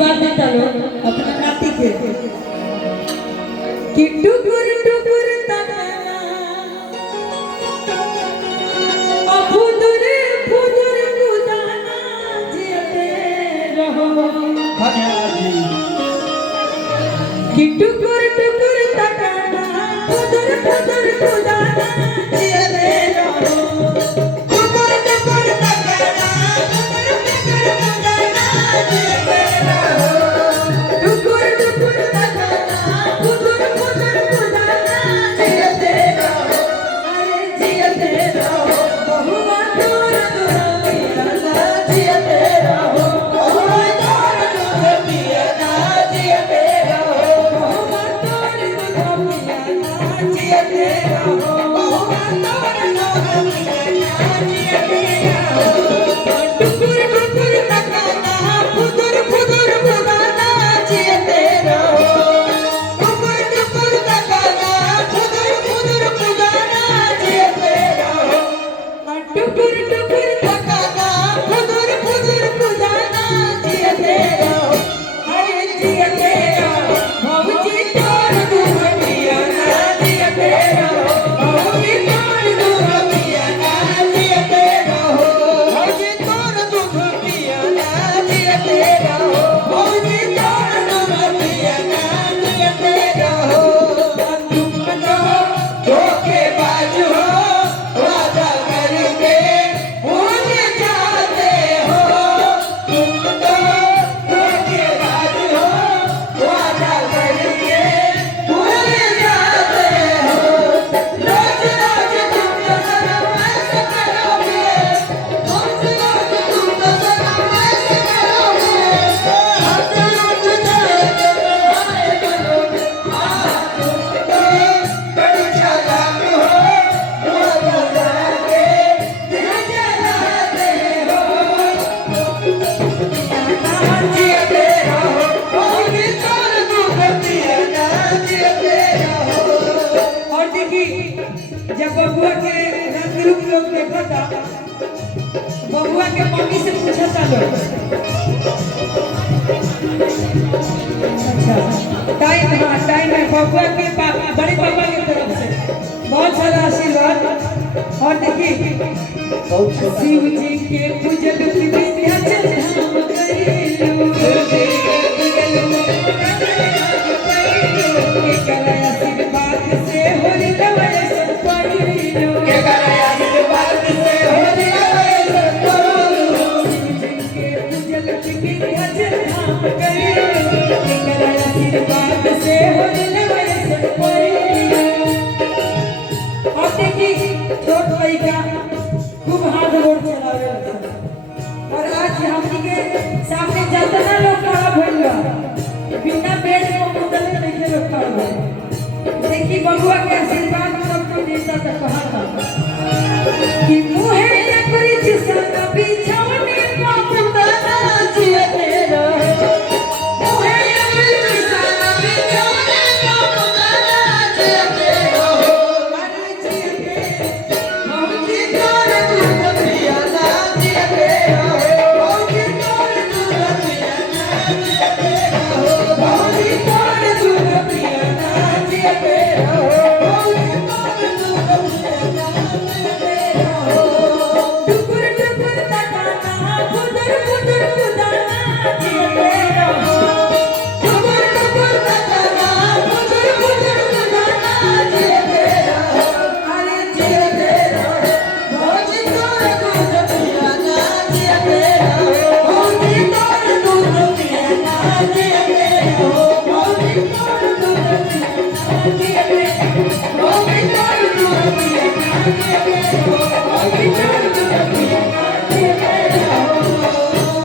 आशीर्वाद देता लो अपना नाती के कि टुकुर टुकुर तकाना फुदुर फुदुर कुदाना जियते रहो कि टुकुर टुकुर तकाना फुदुर फुदुर कुदाना जियते रहो टुकुर टुकुर तकाना फुदुर फुदुर कुदाना जियते रहो टुकुर टुकुर तकाना फुदुर फुदुर कुदाना जियते रहो अरे जियते रहो बहुआ तोर दुनिया जियते रहो बहुआ तोर दुनिया जियते रहो बहुआ तोर दुनिया जियते रहो बहुआ तोर दुनिया जियते रहो टुकुर टुकुर तकाना फुदुर फुदुर कुदाना जियते रहो टुकुर टुकुर तकाना फुदुर फुदुर कुदाना जियते रहो टुकुर टुकुर तकाना फुदुर फुदुर कुदाना जियते रहो अरे जियते रहो भौजी तोर दुनिया जियते रहो भौजी तोर दुनिया जियते रहो भौजी तोर दुनिया जियते रहो भौजी तोर दुनिया जियते रहो तुम तो धोखेबाज हो वादा करके भूल जाते हो तुम तो धोखेबाज हो वादा करके भूल जाते हो रोज रोज तुम तो सनम ऐसे करोगे रोज रोज तुम तो सनम ऐसे करोगे हाथ लूट जाएंगे हाय करोगे तुम तो बड़ी चालाक हो वादा करके दिल जलाते हो जियते रहो भौजी तोर दुनिया जियते रहो और देखी जब बबुआ के रंग रूप लोग देखा था बबुआ के मम्मी से पूछा था लोग अच्छा टाइम है बबुआ के बड़े पापा की तरफ से बहुत सारा आशीर्वाद और देखिए शिव जी के पूजन की विंध्याचल धाम कइलू के करे आशीर्वाद से होली लवय सब पइलू के करे आशीर्वाद से होली लवय सब पइलू शिव जी के पूजन की विंध्याचल धाम कइलू के करे आशीर्वाद से होली लवय सब पइलू और देखी छोट लड़का खूब हाथ गोड़ चलावे और आज हमनी के सामने जितना लोग खड़ा भइल बा बिना पेड़ को मुदले नहीं लोग खड़ा भइल देखी बबुआ के आशीर्वाद सबको देता तो कहा था कि मुहे नकरी जिसना बिछौनी पापुदाना जियते रहो मुहे नकरी जिसना बिछौनी पापुदाना जियते रहो अरे जियते भौजी तोर दुनिया जियते रहो भौजी तोर दुनिया जियते रहो भौजी तोर दुनिया जियते रहो भौजी तोर दुनिया जियते रहो टुकुर टुकुर तकाना फुदुर फुदुर कुदाना जियते रहो टुकुर टुकुर तकाना फुदुर फुदुर कुदाना जियते रहो अरे जियते रहो भौजी तोर दुनिया जियते रहो भौजी तोर दुनिया जियते रहो भौजी तोर दुनिया जियते रहो भौजी तोर दुनिया जियते